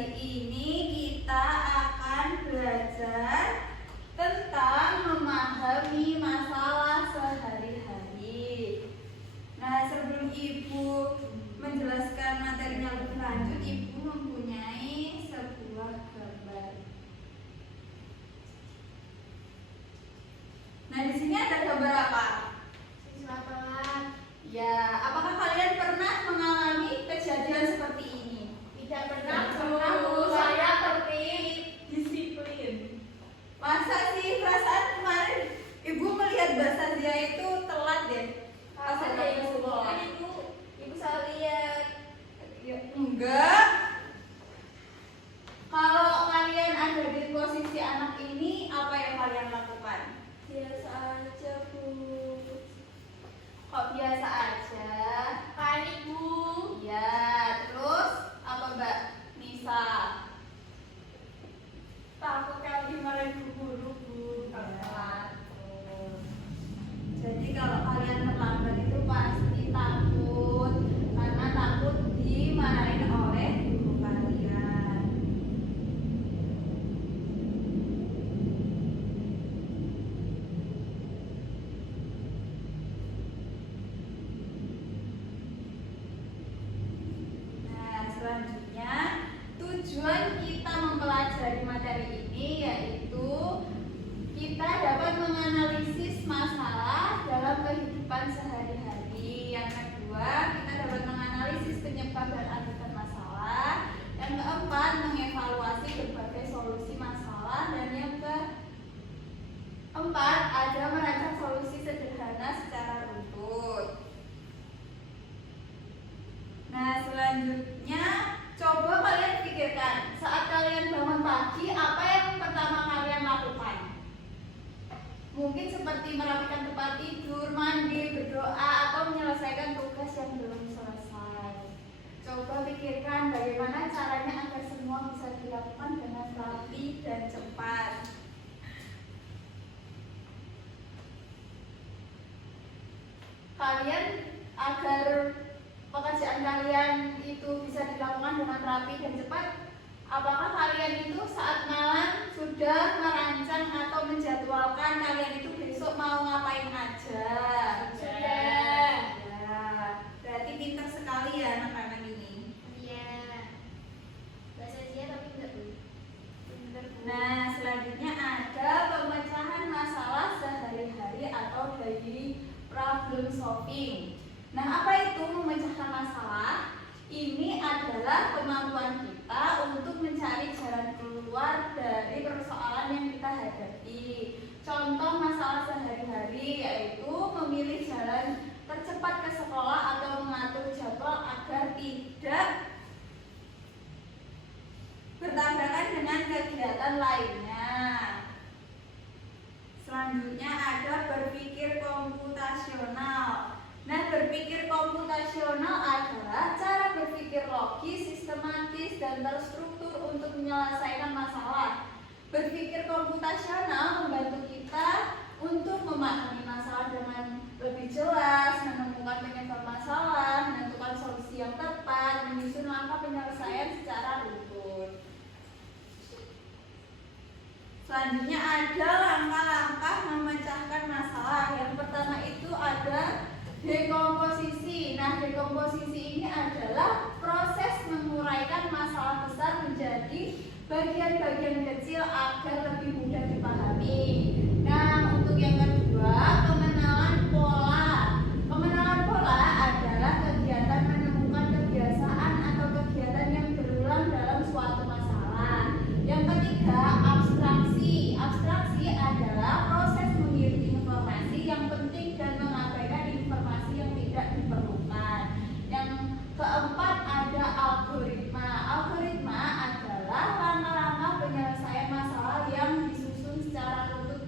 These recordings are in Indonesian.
Hari ini kita akan belajar tentang memahami masalah sehari-hari. Nah, sebelum Ibu menjelaskan materinya lebih lanjut, Ibu mempunyai sebuah gambar. Nah, di sini ada gambar apa? Siswa telat. Ya, apakah kalian pernah mengalami kejadian seperti ini? Tidak pernah, Betul. saya tertib, disiplin. Masa sih perasaan kemarin Ibu melihat Mbak Sazia itu telat deh. Pas Apa ada ya ibu? sekolah. Ibu saya lihat. Ya, enggak. Kalau kalian ada di posisi anak ini, apa yang kalian lakukan? Biasa aja bu. Kok biasa aja? Panik bu. Ya, terus apa Mbak Nisa? Takut kali dimarahin bu guru bu. Ya. Jadi kalau kalian terlambat itu pasti takut, karena takut dimarahin oleh guru kalian. Nah, selanjutnya tujuan kita mempelajari materi ini yaitu kita dapat menganalisis masalah dalam kehidupan sehari-hari. Yang kedua, kita dapat menganalisis penyebab dan akibat masalah. Yang keempat, mengevaluasi berbagai solusi masalah. Dan yang keempat, ada merancang solusi sederhana secara runtut. Nah, selanjutnya coba kalian pikirkan, saat kalian bangun pagi, apa yang pertama kalian lakukan? Mungkin seperti merapikan tempat tidur, mandi, berdoa, atau menyelesaikan tugas yang belum selesai. Coba pikirkan bagaimana caranya agar semua bisa dilakukan dengan rapi dan cepat. Kalian agar pekerjaan kalian itu bisa dilakukan dengan rapi dan cepat, apakah kalian itu saat malam sudah merancang atau menjadwalkan kalian itu besok mau ngapain aja? Sudah. Ya, berarti pintar sekali ya anak-anak ini. Iya. Bahasa dia tapi enggak bu. Pintar. Nah, selanjutnya ada pemecahan masalah sehari-hari atau daily problem solving. Nah, apa itu memecahkan masalah? Ini adalah kemampuan kita untuk mencari jalan keluar dari persoalan yang kita hadapi. Contoh masalah sehari-hari yaitu memilih jalan tercepat ke sekolah atau mengatur jadwal agar tidak bertabrakan dengan kegiatan lainnya. Selanjutnya ada berpikir komputasional. Nah, berpikir komputasional adalah cara berpikir logis, sistematis, dan terstruktur untuk menyelesaikan masalah. Berpikir komputasional membantu kita untuk memahami masalah dengan lebih jelas, menemukan penyebab masalah, menentukan solusi yang tepat, menyusun langkah penyelesaian secara runtut. Selanjutnya ada langkah-langkah memecahkan masalah. Yang pertama itu ada dekomposisi. Nah, dekomposisi ini adalah proses menguraikan masalah besar menjadi bagian-bagian kecil agar lebih mudah dipahami. Nah, untuk yang kedua, pengenalan pola. Pengenalan pola adalah kegiatan menemukan kebiasaan atau kegiatan yang berulang dalam suatu masalah. Yang ketiga, abstraksi. Abstraksi adalah proses mengiringi informasi yang penting dan mengabaikan informasi yang tidak diperlukan. Yang keempat ada algoritma. Algoritma adalah langkah-langkah penyelesaian masalah yang disusun secara runtut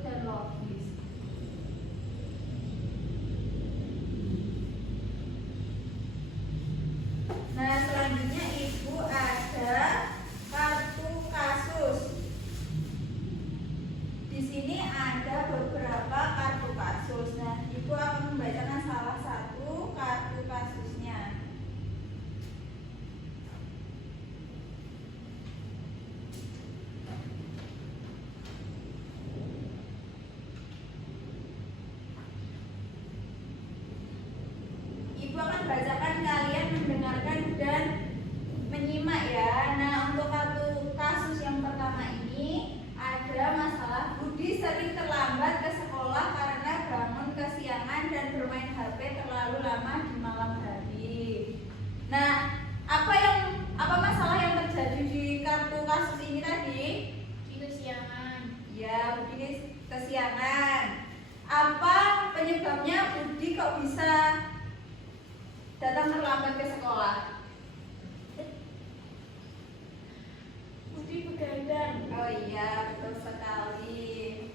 iya, betul sekali.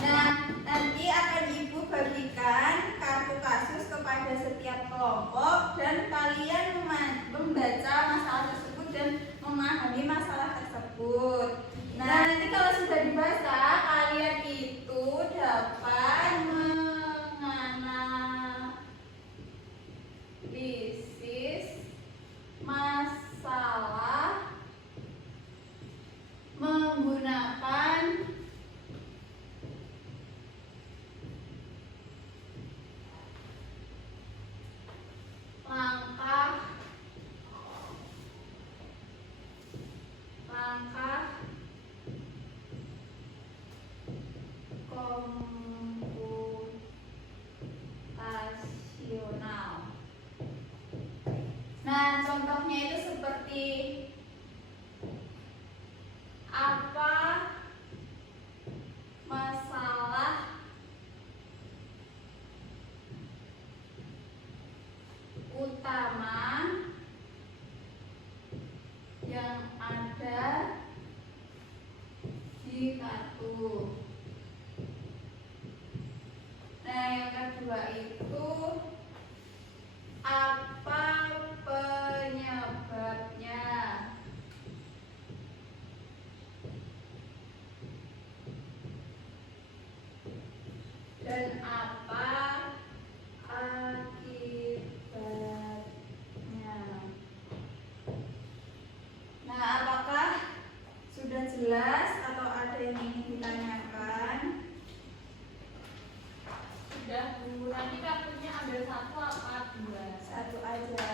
Nah, nanti akan Ibu bagikan kartu kasus kepada setiap kelompok dan kalian membaca masalah tersebut dan memahami masalah tersebut. Nah, nanti kalau sudah dibaca, kalian itu dapat menganalisis masalah menggunakan langkah komputasional. Nah, contohnya itu seperti apa masalah utama yang ada di kartu. Nah, yang kedua itu apa penyebabnya? Dan apa akibatnya? Nah, apakah sudah jelas atau ada yang ingin ditanyakan? Sudah Bu, nanti kartunya ambil satu apa dua? Satu aja.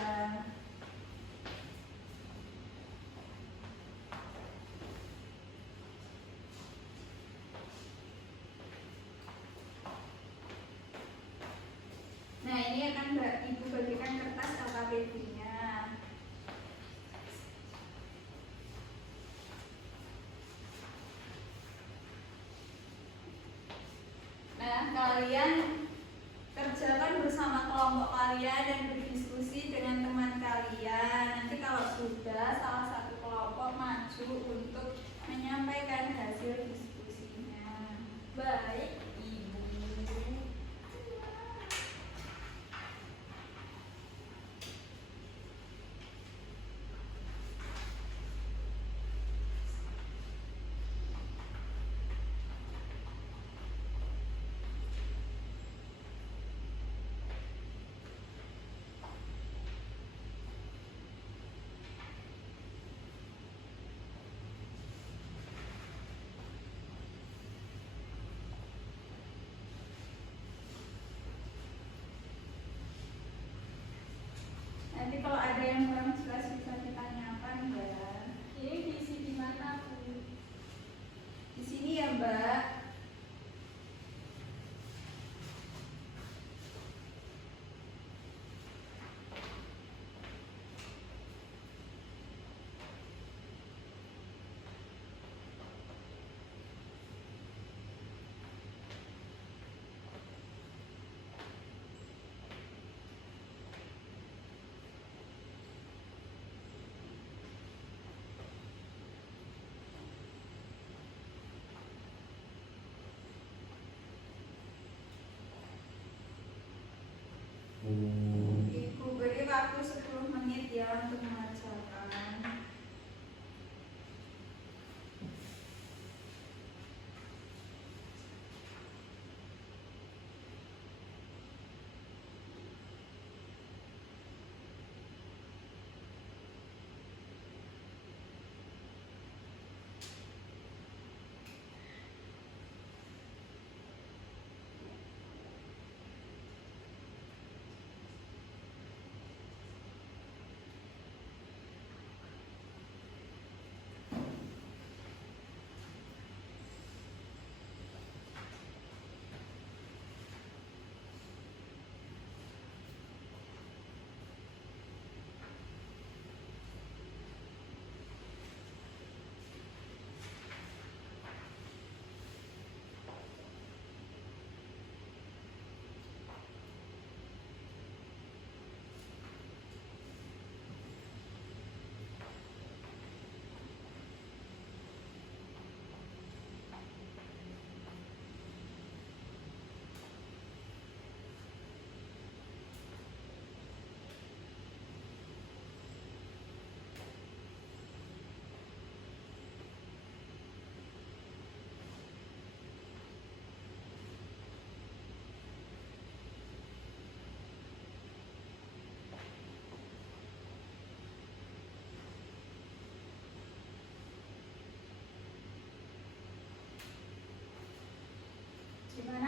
Nah, ini akan Ibu bagikan kertas LKPD-nya. Nah, kalian kerjakan bersama kelompok kalian dan berdiskusi dengan teman kalian. Nanti kalau sudah, salah satu kelompok maju untuk menyampaikan hasil diskusinya. Baik Ibu. Nanti kalau ada yang kurang jelas bisa ditanyakan ya. Ini diisi di mana Bu? Di sini ya, Mbak.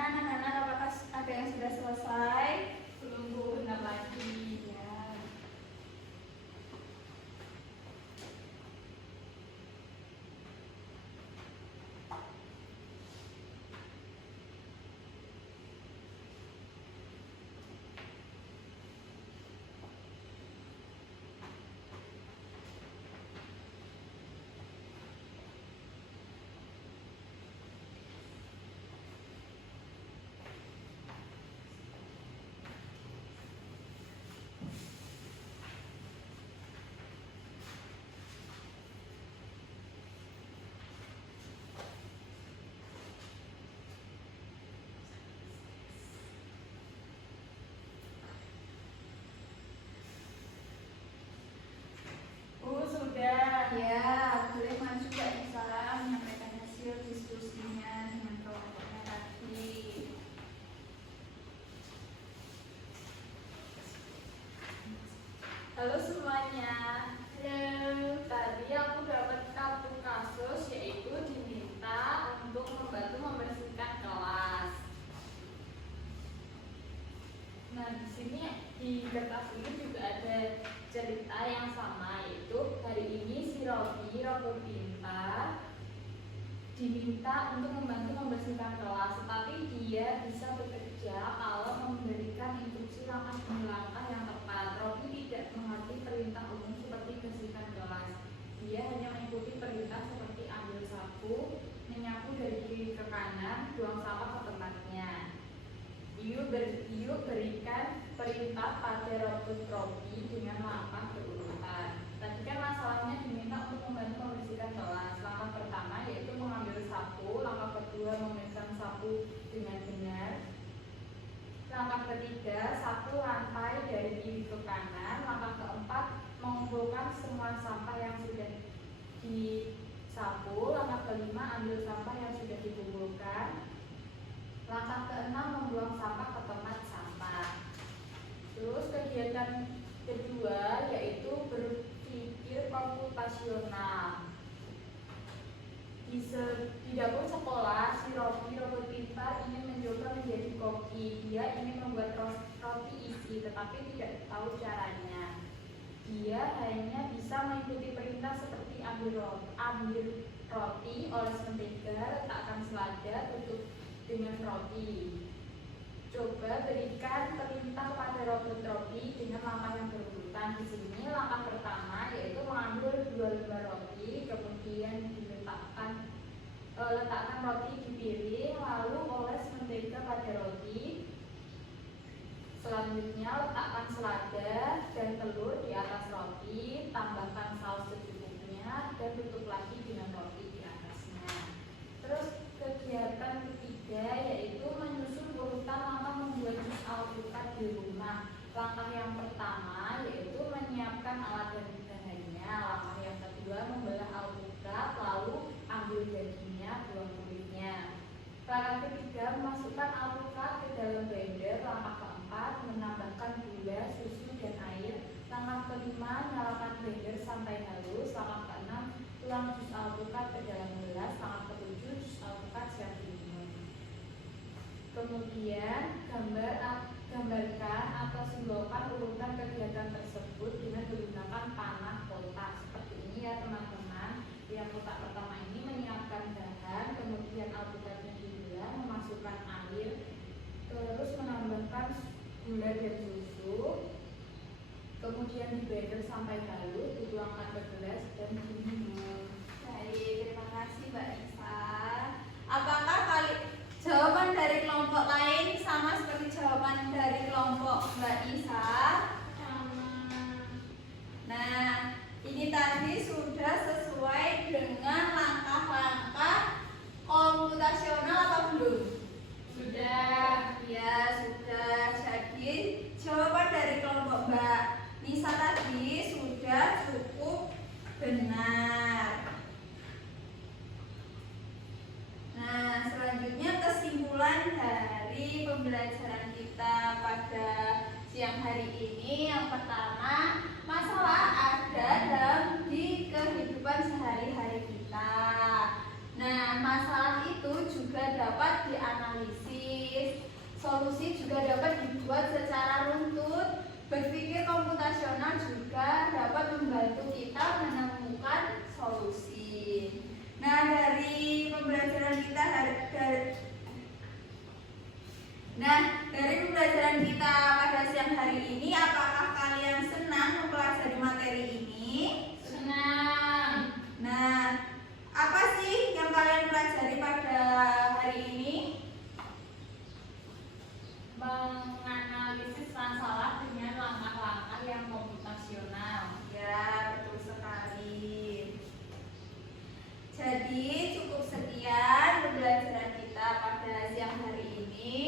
anak-anak, apakah ada yang sudah selesai? Belum Bu, bentar lagi. Ya. Bu, sudah. Ya, boleh maju Mbak Nisa menyampaikan hasil diskusinya dengan kelompoknya tadi. Halo semuanya. Halo. Tadi aku dapat kartu kasus, yaitu diminta untuk membantu membersihkan kelas. Nah, di sini di kertas ini juga ada cerita yang sama, yaitu hari ini si Robi Pinta diminta untuk membantu membersihkan kelas, tetapi dia bisa bekerja kalau memberikan instruksi langkah demi langkah yang tepat. Robi tidak mengerti perintah umum seperti bersihkan kelas. Dia hanya mengikuti perintah seperti ambil sapu, menyapu dari kiri ke kanan, buang sampah ke tempatnya. Yuk berikan perintah pada robot Robi dengan langkah berurutan. Tadi kan masalahnya diminta untuk membantu membersihkan kelas. Langkah pertama yaitu mengambil sapu, langkah kedua memegang sapu dengan benar. Langkah ketiga, sapu lantai dari kiri ke kanan. Langkah keempat, mengumpulkan semua sampah yang sudah disapu. Langkah kelima, ambil sampah yang sudah dikumpulkan. Langkah keenam, membuang sampah ke tempat sampah. Terus kegiatan kedua yaitu berpikir komputasional. Di dapur sekolah, si robot pintar ingin mencoba menjadi koki. Dia ingin membuat roti isi, tetapi tidak tahu caranya. Dia hanya bisa mengikuti perintah seperti ambil roti, oles mentega, letakkan selada, tutup dengan roti. Coba berikan perintah pada robot Robi dengan langkah yang berurutan. Di sini langkah pertama yaitu mengambil 2 lembar roti, kemudian letakkan roti di piring, lalu oles mentega pada roti. Selanjutnya letakkan selada dan telur di atas roti, tambahkan saus secukupnya dan tutup lagi dengan roti di atasnya. Terus kegiatan ketiga yaitu menyusun urutan langkah membuat jus alpukat di rumah. Langkah yang pertama yaitu menyiapkan alat dan bahannya. Langkah yang kedua membelah alpukat, lalu ambil dagingnya, buang kulitnya. Langkah ketiga memasukkan alpukat ke dalam blender. Langkah keempat menambahkan gula, susu dan air. Langkah kelima nyalakan blender sampai halus. Langkah keenam tuang jus alpukat ke dalam gelas. Langkah ketujuh jus alpukat siap diminum. Kemudian gambarkan atau simbolkan urutan kegiatan tersebut dengan menggunakan panah kotak seperti ini ya teman-teman. Yang kotak pertama ini menyiapkan bahan, kemudian alpukatnya dibelah, memasukkan air, terus menambahkan gula dan susu, kemudian di blender sampai halus, dituangkan ke gelas dan diminum. Baik, terima kasih Mbak Nisa. Apakah jawaban dari kelompok lain sama seperti jawaban dari kelompok Mbak Nisa? Sama. Nah, ini tadi sudah sesuai dengan langkah-langkah komputasional atau belum? Sudah. Ya, sudah. Jadi, jawaban dari kelompok Mbak Nisa tadi sudah cukup benar. membantu kita menemukan solusi. Nah, dari pembelajaran kita pada siang hari ini, apakah kalian senang mempelajari materi ini? Senang. Nah, apa sih yang kalian pelajari pada hari ini? Menganalisis masalah dengan langkah-langkah yang komputasional. Ya, betul sekali. Jadi cukup sekian pembelajaran kita pada siang hari ini.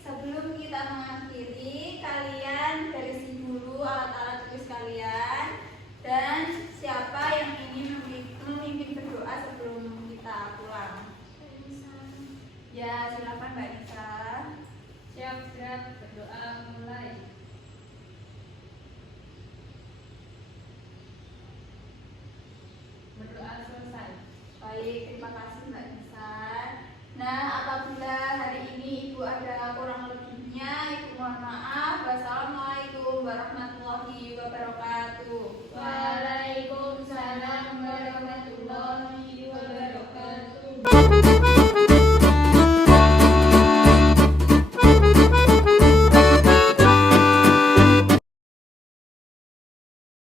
Sebelum kita mengakhiri, kalian garisi dulu alat-alat tulis kalian. Dan siapa yang ingin memimpin berdoa sebelum kita pulang? Ya, silakan Mbak Nisa. Siap, berdoa mulai. Berdoa selesai. Baik, terima kasih Mbak